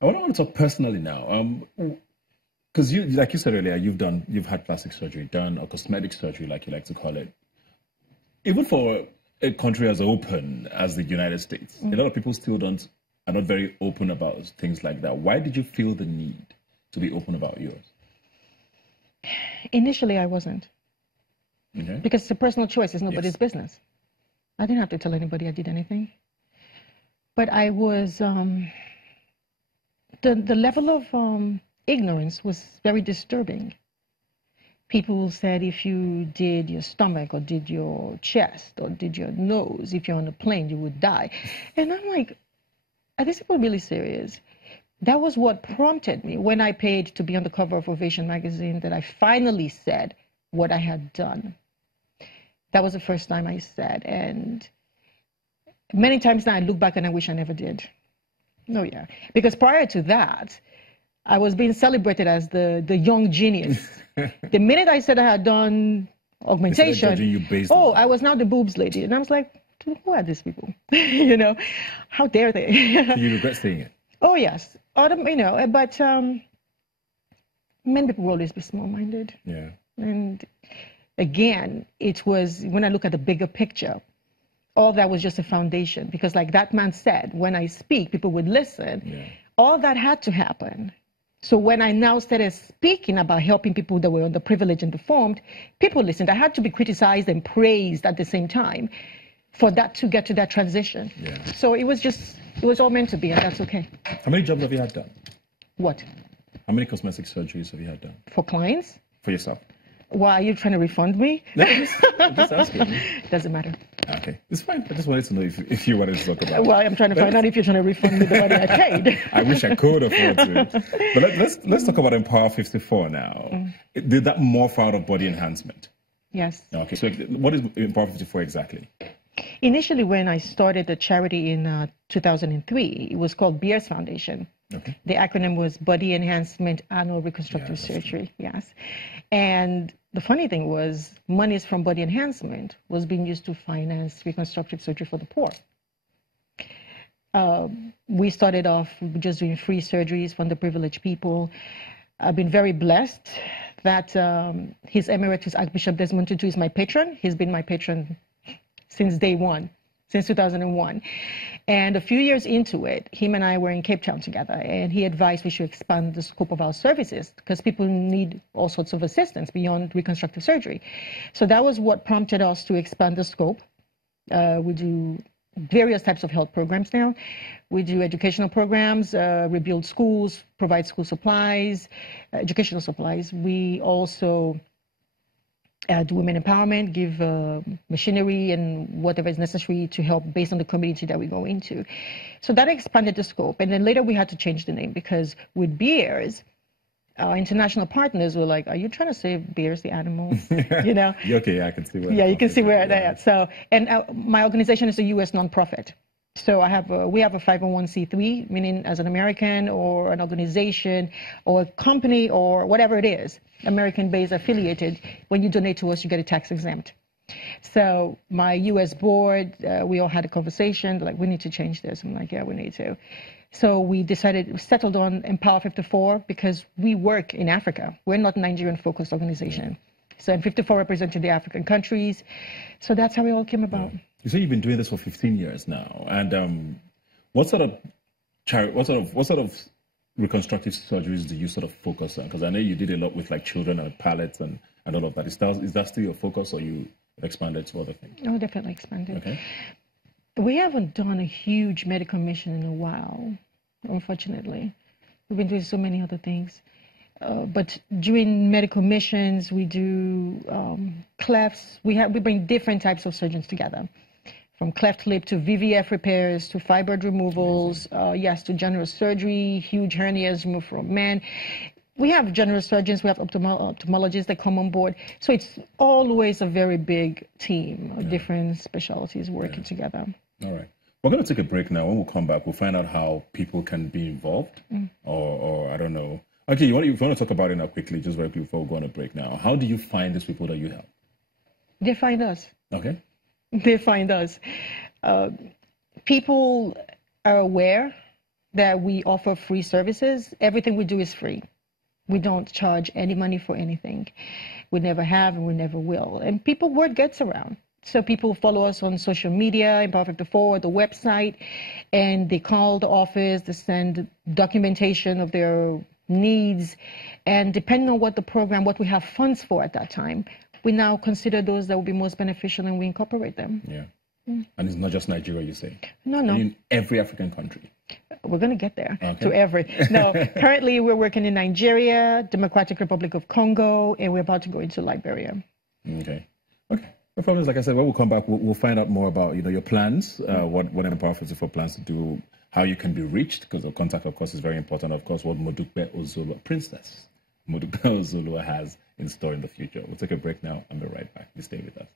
I want to talk personally now. Because you, like you said earlier, you've had plastic surgery done, or cosmetic surgery, like you like to call it. Even for a country as open as the United States, a lot of people still are not very open about things like that. Why did you feel the need to be open about yours? Initially, I wasn't. Okay. Because it's a personal choice. It's nobody's business. I didn't have to tell anybody I did anything. But I was, the level of ignorance was very disturbing. People said if you did your stomach or did your chest or did your nose, if you're on a plane, you would die. And I'm like, are these people really serious? That was what prompted me when I paid to be on the cover of Ovation magazine, that I finally said what I had done. That was the first time I said, and many times now I look back and I wish I never did. Oh yeah, because prior to that, I was being celebrated as the young genius. The minute I said I had done augmentation, I was now the boobs lady. And I was like, who are these people? You know, how dare they? Do you regret saying it? Oh, yes. You know, but many people will always be small-minded. Yeah. And again, it was, when I look at the bigger picture, all that was just a foundation. Because like that man said, when I speak, people would listen. Yeah. All that had to happen. So when I now started speaking about helping people that were underprivileged and deformed, people listened. I had to be criticized and praised at the same time for that to get to that transition. Yeah. So it was all meant to be, and that's okay. How many jobs have you had done? What? How many cosmetic surgeries have you had done? For clients? For yourself? Why, are you trying to refund me? No, just asking. Doesn't matter. Okay, it's fine. I just wanted to know if you wanted to talk about it. Well, I'm trying to find out if you're trying to refund me the money I paid. I wish I could afford to. But let's talk about Empower 54 now. Did that morph out of body enhancement? Yes. Okay, so what is Empower 54 exactly? Initially, when I started the charity in 2003, it was called Beers Foundation. Okay. The acronym was Body Enhancement Annual Reconstructive Surgery. Yes. And the funny thing was, monies from body enhancement was being used to finance reconstructive surgery for the poor. We started off just doing free surgeries for underprivileged people. I've been very blessed that His Emeritus Archbishop Desmond Tutu is my patron. He's been my patron since day one, since 2001. And a few years into it, him and I were in Cape Town together, and he advised we should expand the scope of our services because people need all sorts of assistance beyond reconstructive surgery. So that was what prompted us to expand the scope. We do various types of health programs now. We do educational programs, rebuild schools, provide school supplies, educational supplies. We also do women empowerment, give machinery and whatever is necessary to help based on the community that we go into. So that expanded the scope. And then later we had to change the name because with beers, our international partners were like, are you trying to save bears, the animals? You know? Okay, I can see where. Yeah, you can see where they're at. So, and my organization is a U.S. nonprofit. So we have a 501c3, meaning as an American or an organization or a company or whatever it is, American-based affiliated, when you donate to us, you get a tax exempt. So my U.S. board, we all had a conversation, like, we need to change this. I'm like, yeah, we need to. So we settled on Empower 54 because we work in Africa. We're not a Nigerian-focused organization. So in 54 represented the African countries. So that's how it all came about. Yeah. You say you've been doing this for 15 years now, and what sort of reconstructive surgeries do you sort of focus on? Because I know you did a lot with like children and palates and all of that. Is that still your focus, or you expanded to other things? Oh, definitely expanded. Okay. We haven't done a huge medical mission in a while, unfortunately. We've been doing so many other things. But during medical missions, we do clefts. We bring different types of surgeons together, from cleft lip to VVF repairs to fibroid removals, yes, to general surgery, huge hernias removed from men. We have general surgeons, we have ophthalmologists that come on board. So it's always a very big team of different specialties working together. All right. We're going to take a break now. When we come back, we'll find out how people can be involved, or I don't know. Okay, if you want to talk about it now quickly, just very quickly before we go on a break now. How do you find these people that you help? They find us. Okay. They find us. People are aware that we offer free services. Everything we do is free. We don't charge any money for anything. We never have and we never will. And word gets around. So people follow us on social media, Empower54, the website, and they call the office, they send documentation of their needs. And depending on what we have funds for at that time, we now consider those that would be most beneficial and we incorporate them. Yeah. And it's not just Nigeria, you say? No. In every African country? We're going to get there, to every. No, currently we're working in Nigeria, Democratic Republic of Congo, and we're about to go into Liberia. Okay. No problems. Like I said, when we'll come back, we'll find out more about your plans, what Empower54 plans to do, how you can be reached, because the contact, of course, is very important. Of course, what Modupe Ozolua, Princess Modupe Ozolua has in store in the future. We'll take a break now and be right back. You stay with us.